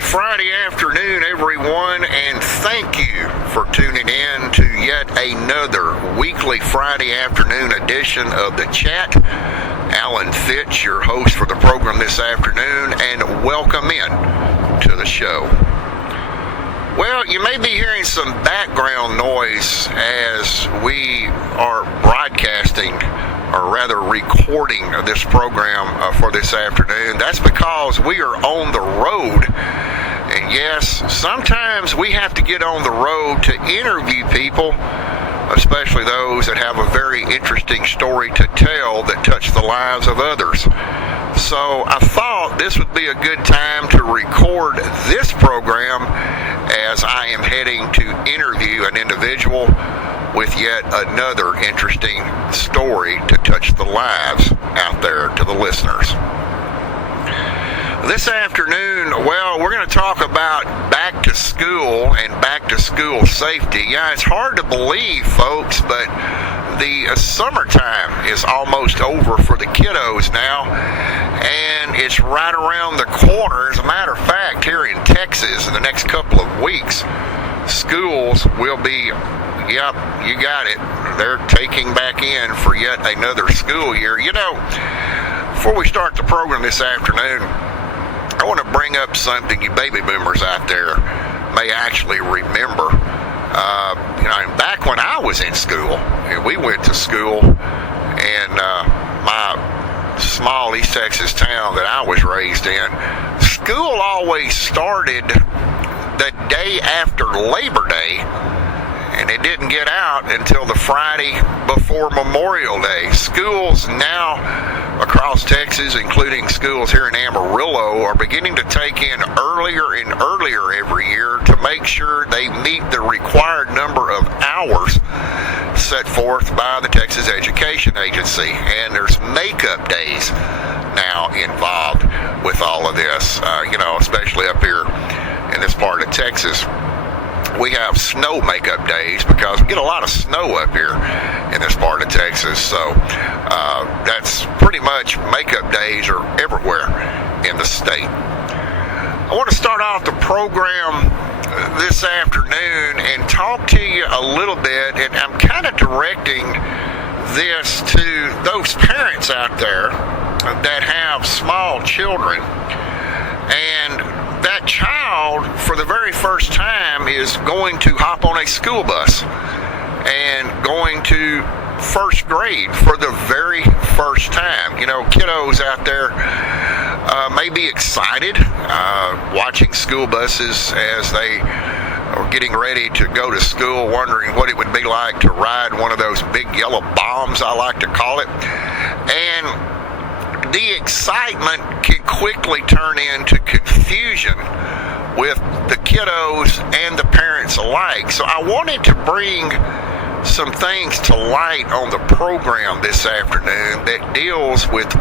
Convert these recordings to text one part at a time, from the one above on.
Good Friday afternoon, everyone, and thank you for tuning in to yet another weekly Friday afternoon edition of The Chat. Alan Fitch, your host for the program this afternoon, and welcome in to the show. Well, you may be hearing some background noise as we are broadcasting, or rather recording this program for this afternoon. That's because we are on the road. And yes, sometimes we have to get on the road to interview people, especially those that have a very interesting story to tell that touch the lives of others. So I thought this would be a good time to record this program as I am heading to interview an individual with yet another interesting story to touch the lives out there to the listeners. This afternoon, well, we're going to talk about back to school and back to school safety. Yeah, it's hard to believe, folks, but the summertime is almost over for the kiddos now, and it's right around the corner. As a matter of fact, here in Texas, in the next couple of weeks, schools will be, yep, you got it, they're taking back in for yet another school year. You know, before we start the program this afternoon, I want to bring up something you baby boomers out there may actually remember. Back when I was in school, and we went to school in my small East Texas town that I was raised in, school always started the day after Labor Day, and it didn't get out until the Friday before Memorial Day. Schools now across Texas, including schools here in Amarillo, are beginning to take in earlier and earlier every year to make sure they meet the required number of hours set forth by the Texas Education Agency. And there's makeup days now involved with all of this, especially up here in this part of Texas. We have snow makeup days because we get a lot of snow up here in this part of Texas. So that's pretty much makeup days are everywhere in the state. I want to start off the program this afternoon and talk to you a little bit, and I'm kind of directing this to those parents out there that have small children, and that child, for the very first time, is going to hop on a school bus and going to first grade for the very first time. You know, kiddos out there may be excited watching school buses as they are getting ready to go to school, wondering what it would be like to ride one of those big yellow bombs, I like to call it. And the excitement can quickly turn into confusion with the kiddos and the parents alike. So I wanted to bring some things to light on the program this afternoon that deals with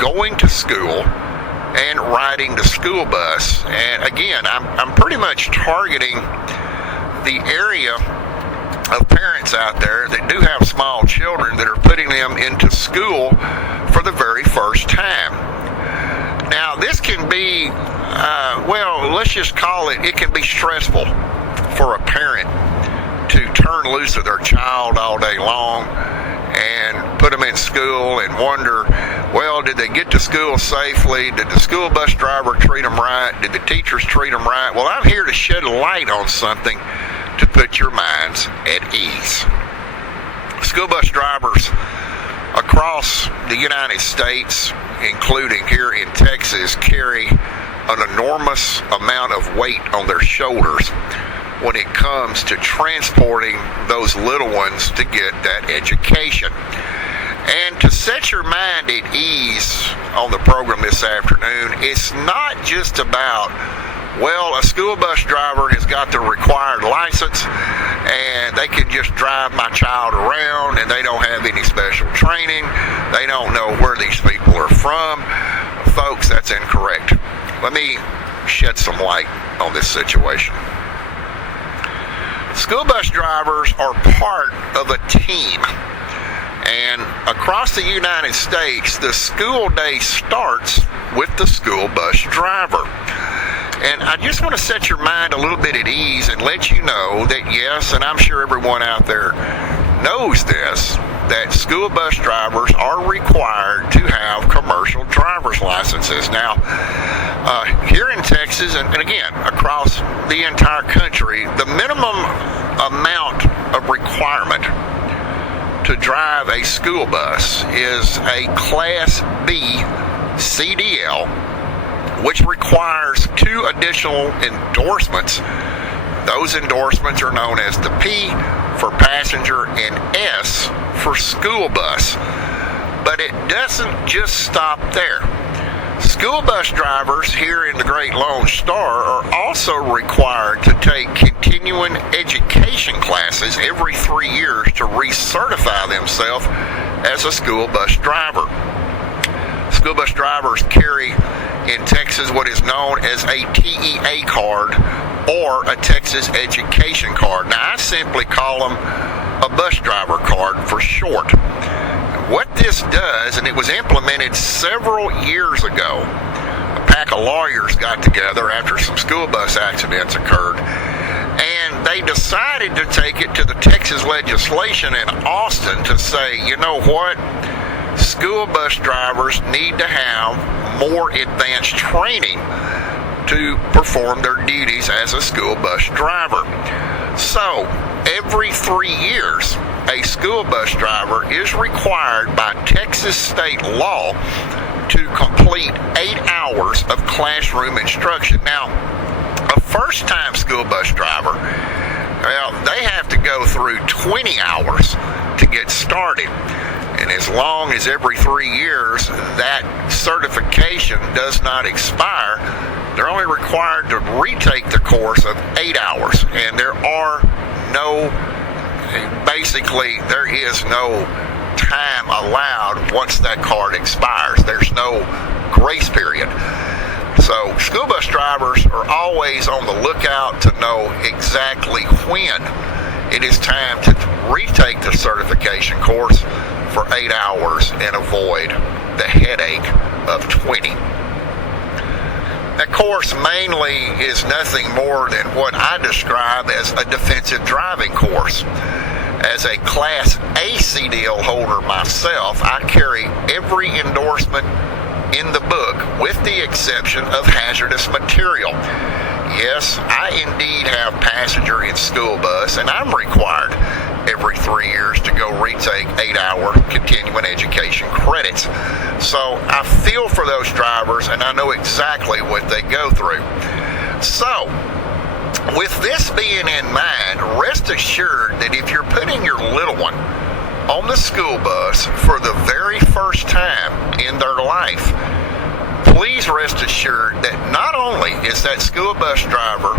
going to school and riding the school bus. And again, I'm pretty much targeting the area of parents out there that do have small children that are putting them into school for the very first time. Now, this can be, let's just call it can be stressful for a parent to turn loose of their child all day long and put them in school and wonder, well, did they get to school safely? Did the school bus driver treat them right? Did the teachers treat them right? Well, I'm here to shed light on something to put your minds at ease. School bus drivers across the United States, including here in Texas, carry an enormous amount of weight on their shoulders when it comes to transporting those little ones to get that education. And to set your mind at ease on the program this afternoon, it's not just about, well, a school bus driver has got the required license and they can just drive my child around and they don't have any special training. They don't know where these people are from. Folks, that's incorrect. Let me shed some light on this situation. School bus drivers are part of a team. And across the United States, the school day starts with the school bus driver. And I just want to set your mind a little bit at ease and let you know that, yes, and I'm sure everyone out there knows this, that school bus drivers are required to have commercial driver's licenses. Now, here in Texas, and again, across the entire country, the minimum amount of requirement to drive a school bus is a Class B CDL, which requires 2 additional endorsements. Those endorsements are known as the P for passenger and S for school bus. But it doesn't just stop there. School bus drivers here in the Great Lone Star are also required to take continuing education classes every 3 years to recertify themselves as a school bus driver. School bus drivers carry in Texas what is known as a TEA card or a Texas Education card. Now, I simply call them a bus driver card for short. What this does, and it was implemented several years ago, a pack of lawyers got together after some school bus accidents occurred, and they decided to take it to the Texas legislation in Austin to say, you know what? School bus drivers need to have more advanced training to perform their duties as a school bus driver. So, every 3 years, a school bus driver is required by Texas state law to complete 8 hours of classroom instruction. Now, a first-time school bus driver, well, they have to go through 20 hours to get started. And as long as every 3 years that certification does not expire, they're only required to retake the course of 8 hours. And there is no time allowed once that card expires. There's no grace period. So school bus drivers are always on the lookout to know exactly when it is time to retake the certification course for 8 hours and avoid the headache of 20. That course mainly is nothing more than what I describe as a defensive driving course. As a Class A CDL holder myself, I carry every endorsement in the book with the exception of hazardous material. Yes, I indeed have passenger in school bus, and I'm required every 3 years to go retake 8-hour continuing education credits. So I feel for those drivers, and I know exactly what they go through. So, with this being in mind, rest assured that if you're putting your little one on the school bus for the very first time in their life, please rest assured that not only is that school bus driver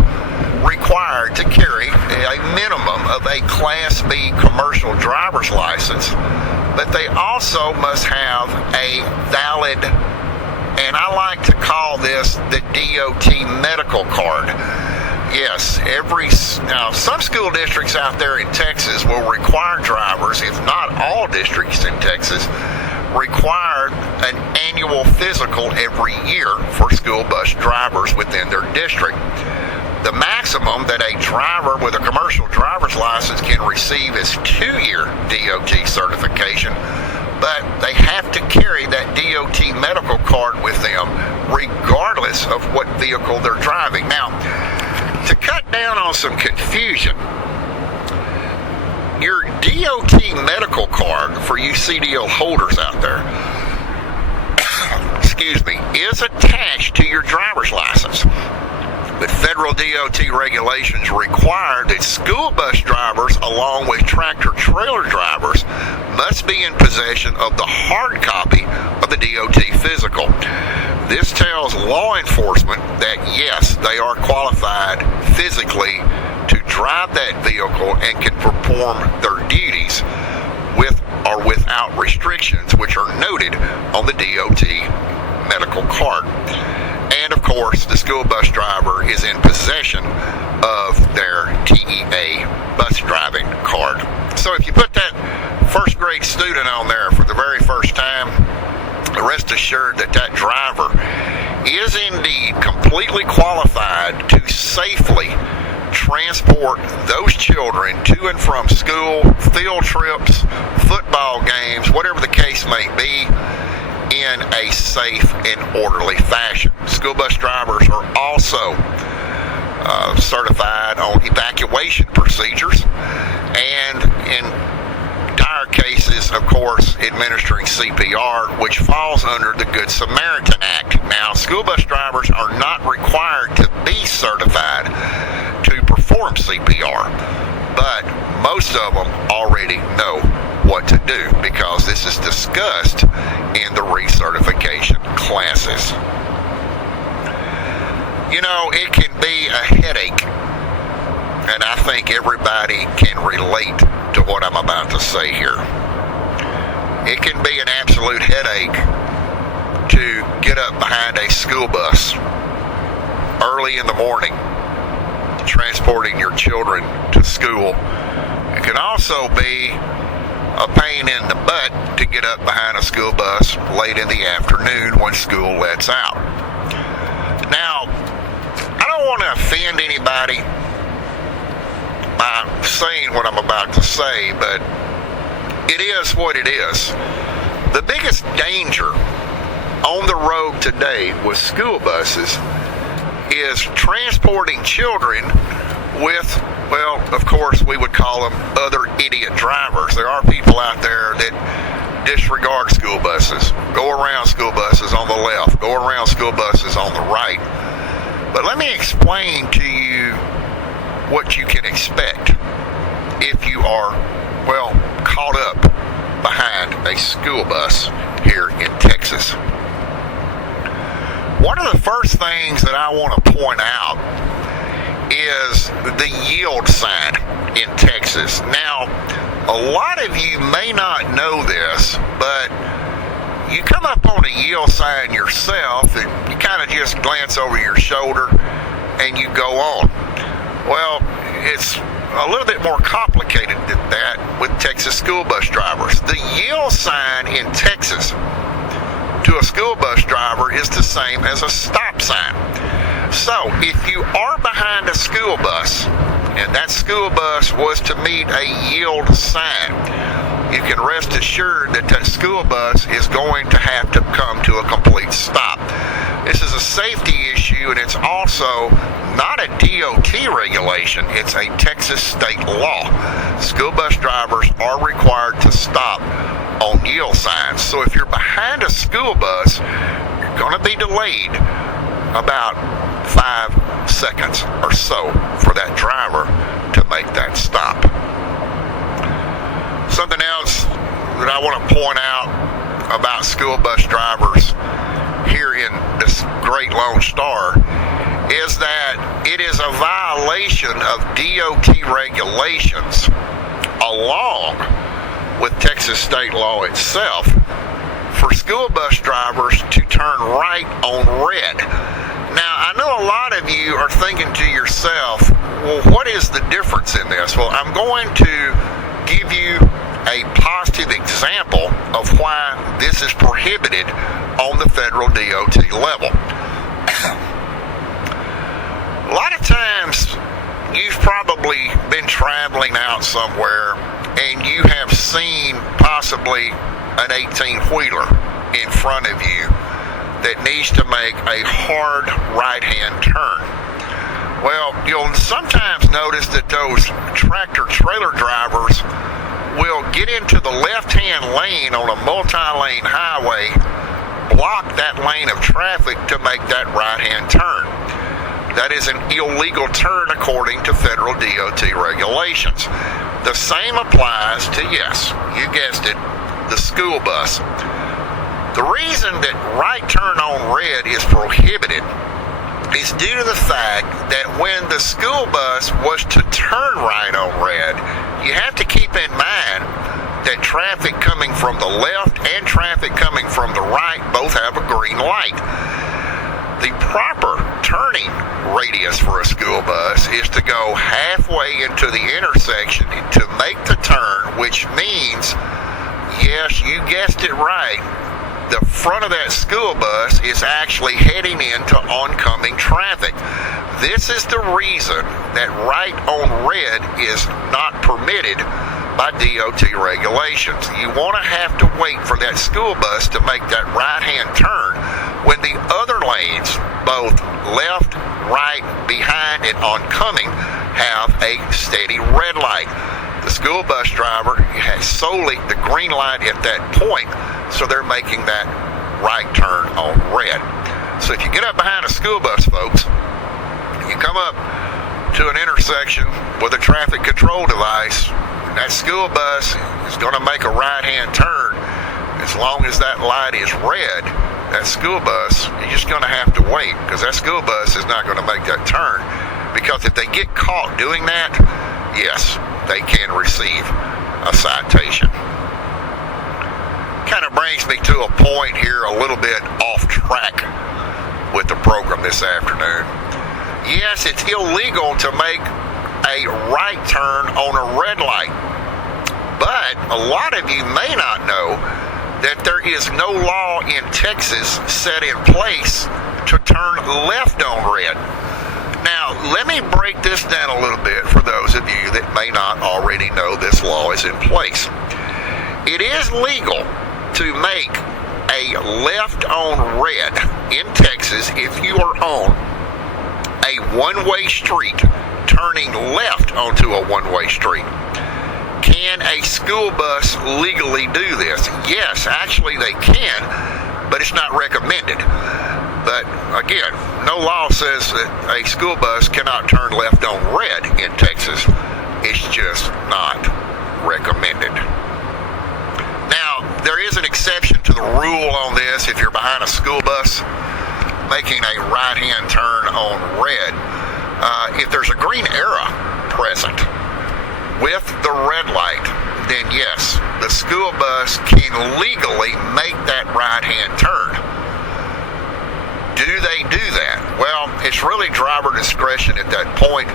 required to carry a minimum of a Class B commercial driver's license, but they also must have a valid, and I like to call this the DOT medical card. Yes, now some school districts out there in Texas will require drivers, if not all districts in Texas, require an annual physical every year for school bus drivers within their district. The maximum that a driver with a commercial driver's license can receive is 2-year DOT certification, but they have to carry that DOT medical card with them regardless of what vehicle they're driving. Now, to cut down on some confusion, your DOT medical card for you CDL holders out there, is attached to your driver's license. But federal DOT regulations require that school bus drivers, along with tractor-trailer drivers, must be in possession of the hard copy of the DOT physical. This tells law enforcement that, yes, they are qualified physically to drive that vehicle and can perform their duties with or without restrictions, which are noted on the DOT medical card. And of course, the school bus driver is in possession of their TEA bus driving card. So if you put that first grade student on there for the very first time, rest assured that that driver is is indeed completely qualified to safely transport those children to and from school, field trips, football games, whatever the case may be, in a safe and orderly fashion. School bus drivers are also certified on evacuation procedures, and in dire cases, of course, administering CPR, which falls under the Good Samaritan Act. Now, school bus drivers are not required to be certified to perform CPR, but most of them already know what to do because this is discussed in the recertification classes. You know, it can be a headache, and I think everybody can relate to what I'm about to say here. It can be an absolute headache to get up behind a school bus early in the morning, transporting your children to school. It can also be a pain in the butt to get up behind a school bus late in the afternoon when school lets out. Now, I don't want to offend anybody by saying what I'm about to say, but it is what it is. The biggest danger on the road today with school buses is transporting children with, well, of course, we would call them other idiot drivers. There are people out there that disregard school buses, go around school buses on the left, go around school buses on the right. But let me explain to you what you can expect if you are, well, caught up behind a school bus here in Texas. One of the first things that I want to point out is the yield sign in Texas. Now, a lot of you may not know this, but you come up on a yield sign yourself and you kind of just glance over your shoulder and you go on. Well, it's a little bit more complicated than that with Texas school bus drivers. The yield sign in Texas to a school bus driver is the same as a stop sign. So, if you are behind a school bus and that school bus was to meet a yield sign, you can rest assured that that school bus is going to have to come to a complete stop. This is a safety issue, and it's also not a DOT regulation. It's a Texas state law. School bus drivers are required to stop on yield signs. So if you're behind a school bus, you're going to be delayed about 5 seconds or so for that driver to make that stop. Something else that I want to point out about school bus drivers here in this great Lone Star is that it is a violation of DOT regulations along with Texas state law itself for school bus drivers to turn right on red. Now, I know a lot of you are thinking to yourself, well, what is the difference in this? Well, I'm going to give you a positive example of why this is prohibited on the federal DOT level. A lot of times you've probably been traveling out somewhere and you have seen possibly an 18-wheeler in front of you that needs to make a hard right-hand turn. Well, you'll sometimes notice that those tractor-trailer drivers will get into the left-hand lane on a multi-lane highway, block that lane of traffic to make that right-hand turn. That is an illegal turn according to federal DOT regulations. The same applies to, yes, you guessed it, the school bus. The reason that right turn on red is prohibited is due to the fact that when the school bus was to turn right on red, you have to keep in mind that traffic coming from the left and traffic coming from the right both have a green light. The proper turning radius for a school bus is to go halfway into the intersection to make the turn, which means, yes, you guessed it right, the front of that school bus is actually heading into oncoming traffic. This is the reason that right on red is not permitted by DOT regulations. You want to have to wait for that school bus to make that right-hand turn when the other lanes, both left, right, behind, and oncoming, have a steady red light. The school bus driver has solely the green light at that point, so they're making that right turn on red. So if you get up behind a school bus, folks, you come up to an intersection with a traffic control device, that school bus is going to make a right-hand turn. As long as that light is red, that school bus, you're just going to have to wait, because that school bus is not going to make that turn. Because if they get caught doing that, yes, they can receive a citation. Kind of brings me to a point here a little bit off track with the program this afternoon. Yes, it's illegal to make a right turn on a red light, but a lot of you may not know that there is no law in Texas set in place to turn left on red. Now, let me break this down a little bit for those of you that may not already know this law is in place. It is legal to make a left on red in Texas if you are on a one-way street turning left onto a one-way street. Can a school bus legally do this? Yes, actually they can, but it's not recommended. But again, no law says that a school bus cannot turn left on red in Texas. It's just not recommended. Now, there is an exception to the rule on this if you're behind a school bus making a right-hand turn on red. If there's a green arrow present with the red light, then yes, the school bus can legally make that right-hand turn. Do they do that? Well, it's really driver discretion at that point.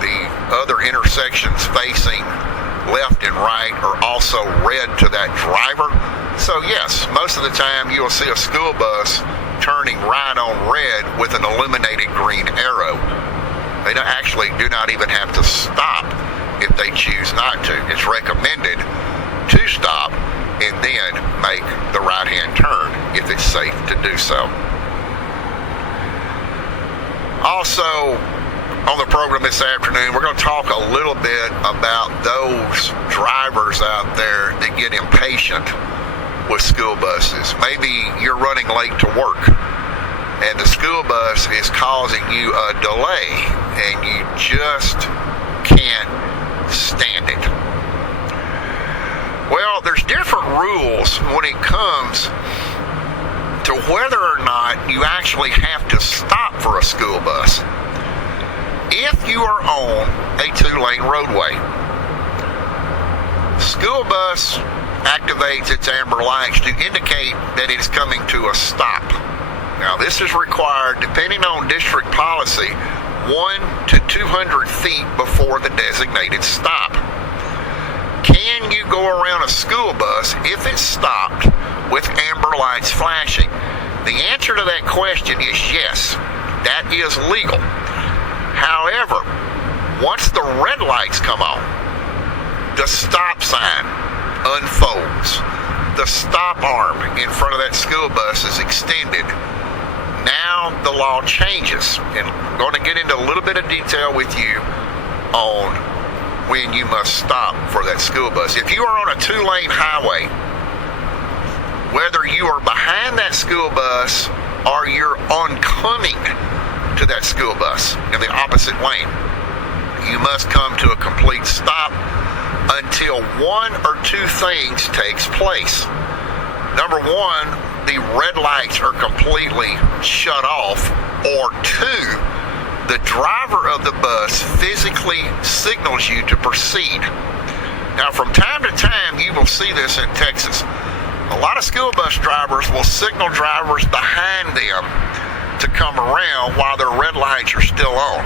The other intersections facing left and right are also red to that driver. So yes, most of the time you'll see a school bus turning right on red with an illuminated green arrow. They do not even have to stop if they choose not to. It's recommended to stop and then make the right-hand turn if it's safe to do so. Also, on the program this afternoon, we're going to talk a little bit about those drivers out there that get impatient with school buses. Maybe you're running late to work and the school bus is causing you a delay and you just can't stand it. Well, there's different rules when it comes to whether or not you actually have to stop for a school bus. If you are on a two-lane roadway, school bus activates its amber lights to indicate that it is coming to a stop. Now, this is required, depending on district policy, 1 to 200 feet before the designated stop. Can you go around a school bus if it's stopped with amber lights flashing? The answer to that question is yes, that is legal. However, once the red lights come on, the stop sign unfolds. The stop arm in front of that school bus is extended. Now the law changes, and I'm going to get into a little bit of detail with you on when you must stop for that school bus. If you are on a two-lane highway, whether you are behind that school bus or you're oncoming to that school bus in the opposite lane, you must come to a complete stop until one or two things takes place. Number one, the red lights are completely shut off, or two, the driver of the bus physically signals you to proceed. Now, from time to time, you will see this in Texas. A lot of school bus drivers will signal drivers behind them to come around while their red lights are still on.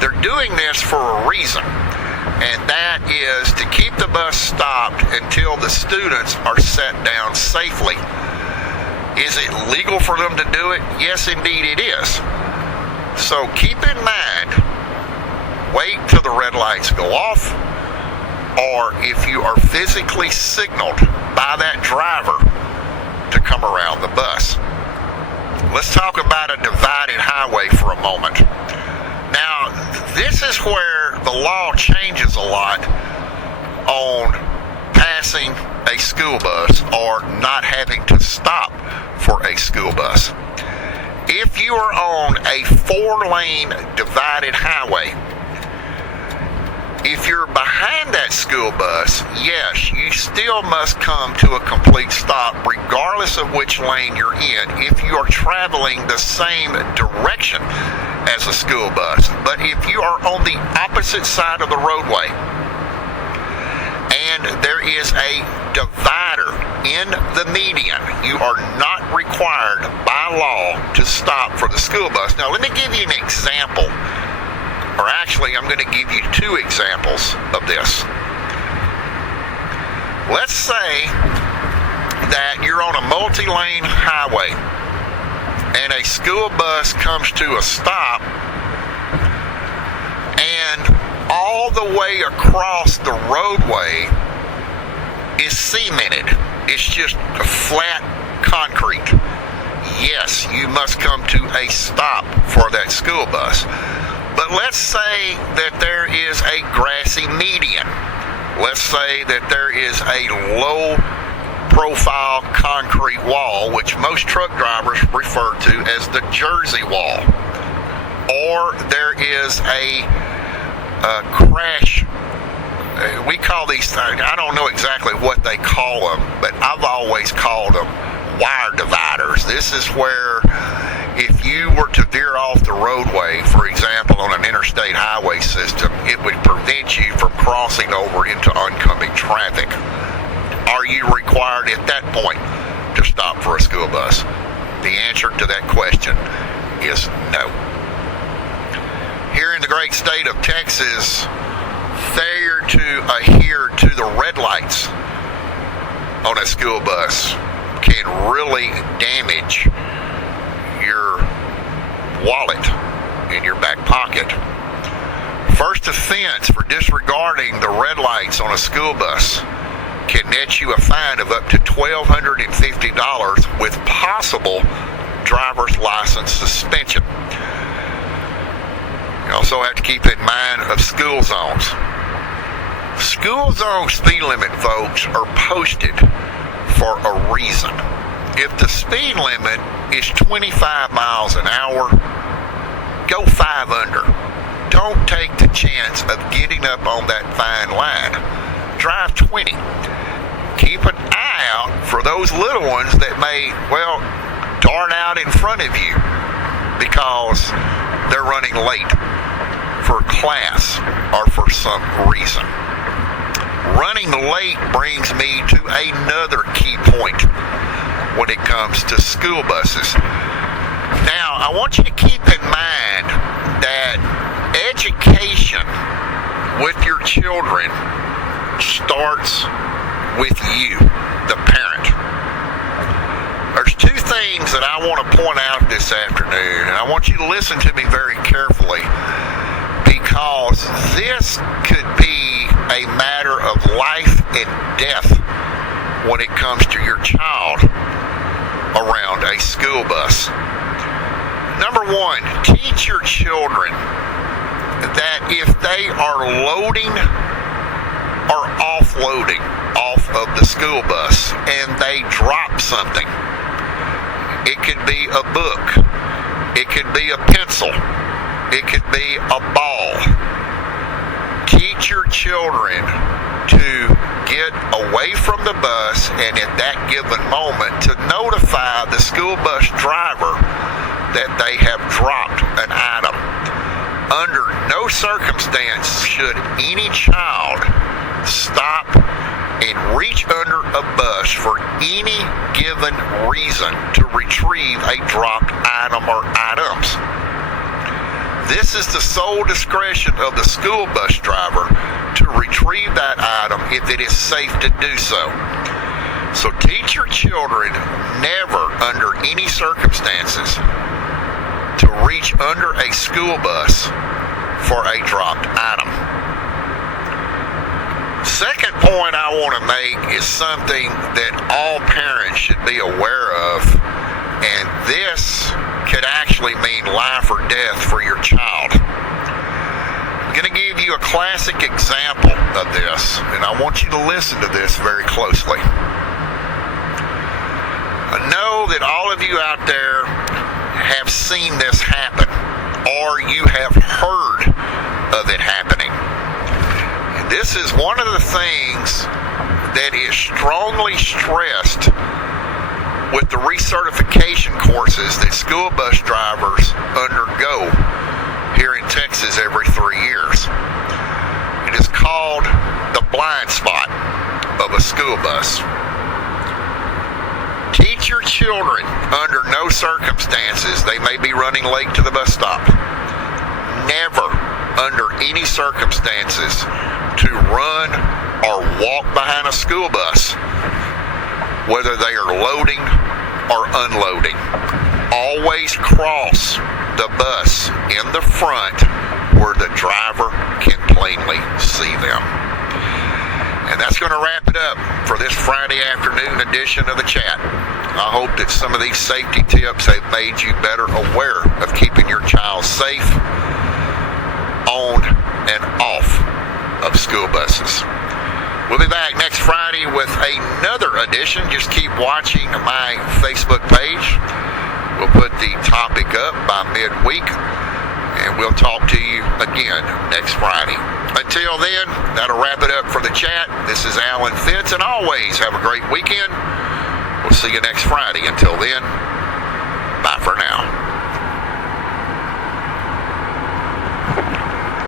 They're doing this for a reason, and that is to keep the bus stopped until the students are set down safely. Is it legal for them to do it? Yes, indeed it is. So keep in mind, wait till the red lights go off, or if you are physically signaled by that driver to come around the bus. Let's talk about a divided highway for a moment. Now, this is where the law changes a lot on passing a school bus or not having to stop for a school bus. If you are on a 4-lane divided highway, if you're behind that school bus, yes, you still must come to a complete stop regardless of which lane you're in if you are traveling the same direction as a school bus. But if you are on the opposite side of the roadway and there is a divider in the median, you are not required by law to stop for the school bus. Now, let me give you an example. Or actually, I'm going to give you 2 examples of this. Let's say that you're on a multi-lane highway and a school bus comes to a stop, and all the way across the roadway is cemented. It's just a flat concrete. Yes, you must come to a stop for that school bus. But let's say that there is a grassy median. Let's say that there is a low-profile concrete wall, which most truck drivers refer to as the Jersey wall. Or there is a crash. We call these things, I don't know exactly what they call them, but I've always called them wire dividers. This is where if you were to veer off the roadway, for example, on an interstate highway system, it would prevent you from crossing over into oncoming traffic. Are you required at that point to stop for a school bus? The answer to that question is no. Here in the great state of Texas, failure to adhere to the red lights on a school bus can really damage your wallet in your back pocket. First offense for disregarding the red lights on a school bus can net you a fine of up to $1,250 with possible driver's license suspension. You also have to keep in mind of school zones. School zone speed limit, folks, are posted for a reason. If the speed limit is 25 miles an hour, go 5 under. Don't take the chance of getting up on that fine line. Drive 20. Keep an eye out for those little ones that may, dart out in front of you because they're running late for class or for some reason. Running late brings me to another key point when it comes to school buses. Now, I want you to keep in mind that education with your children starts with you, the parent. There's 2 things that I want to point out this afternoon, and I want you to listen to me very carefully, because this could be a matter of life and death when it comes to your child around a school bus. Number 1, teach your children that if they are loading or offloading off of the school bus and they drop something, it could be a book, it could be a pencil, it could be a ball. Teach your children to get away from the bus and at that given moment to notify the school bus driver that they have dropped an item. Under no circumstance should any child stop and reach under a bus for any given reason to retrieve a dropped item or items. This is the sole discretion of the school bus driver to retrieve that item if it is safe to do so. So teach your children never, under any circumstances, to reach under a school bus for a dropped item. Second point I want to make is something that all parents should be aware of, and this could actually mean life or death for your child. I'm going to give you a classic example of this, and I want you to listen to this very closely. I know that all of you out there have seen this happen, or you have heard of it happening. And this is one of the things that is strongly stressed with the recertification courses that school bus drivers undergo here in Texas every 3 years. It is called the blind spot of a school bus. Teach your children under no circumstances they may be running late to the bus stop. Never, under any circumstances, to run or walk behind a school bus, whether they are loading or unloading. Always cross the bus in the front where the driver can plainly see them. And that's going to wrap it up for this Friday afternoon edition of the chat. I hope that some of these safety tips have made you better aware of keeping your child safe on and off of school buses. We'll be back next Friday with another edition. Just keep watching my Facebook page. We'll put the topic up by midweek, and we'll talk to you again next Friday. Until then, that'll wrap it up for the chat. This is Alan Fitz, and always have a great weekend. We'll see you next Friday. Until then, bye for now.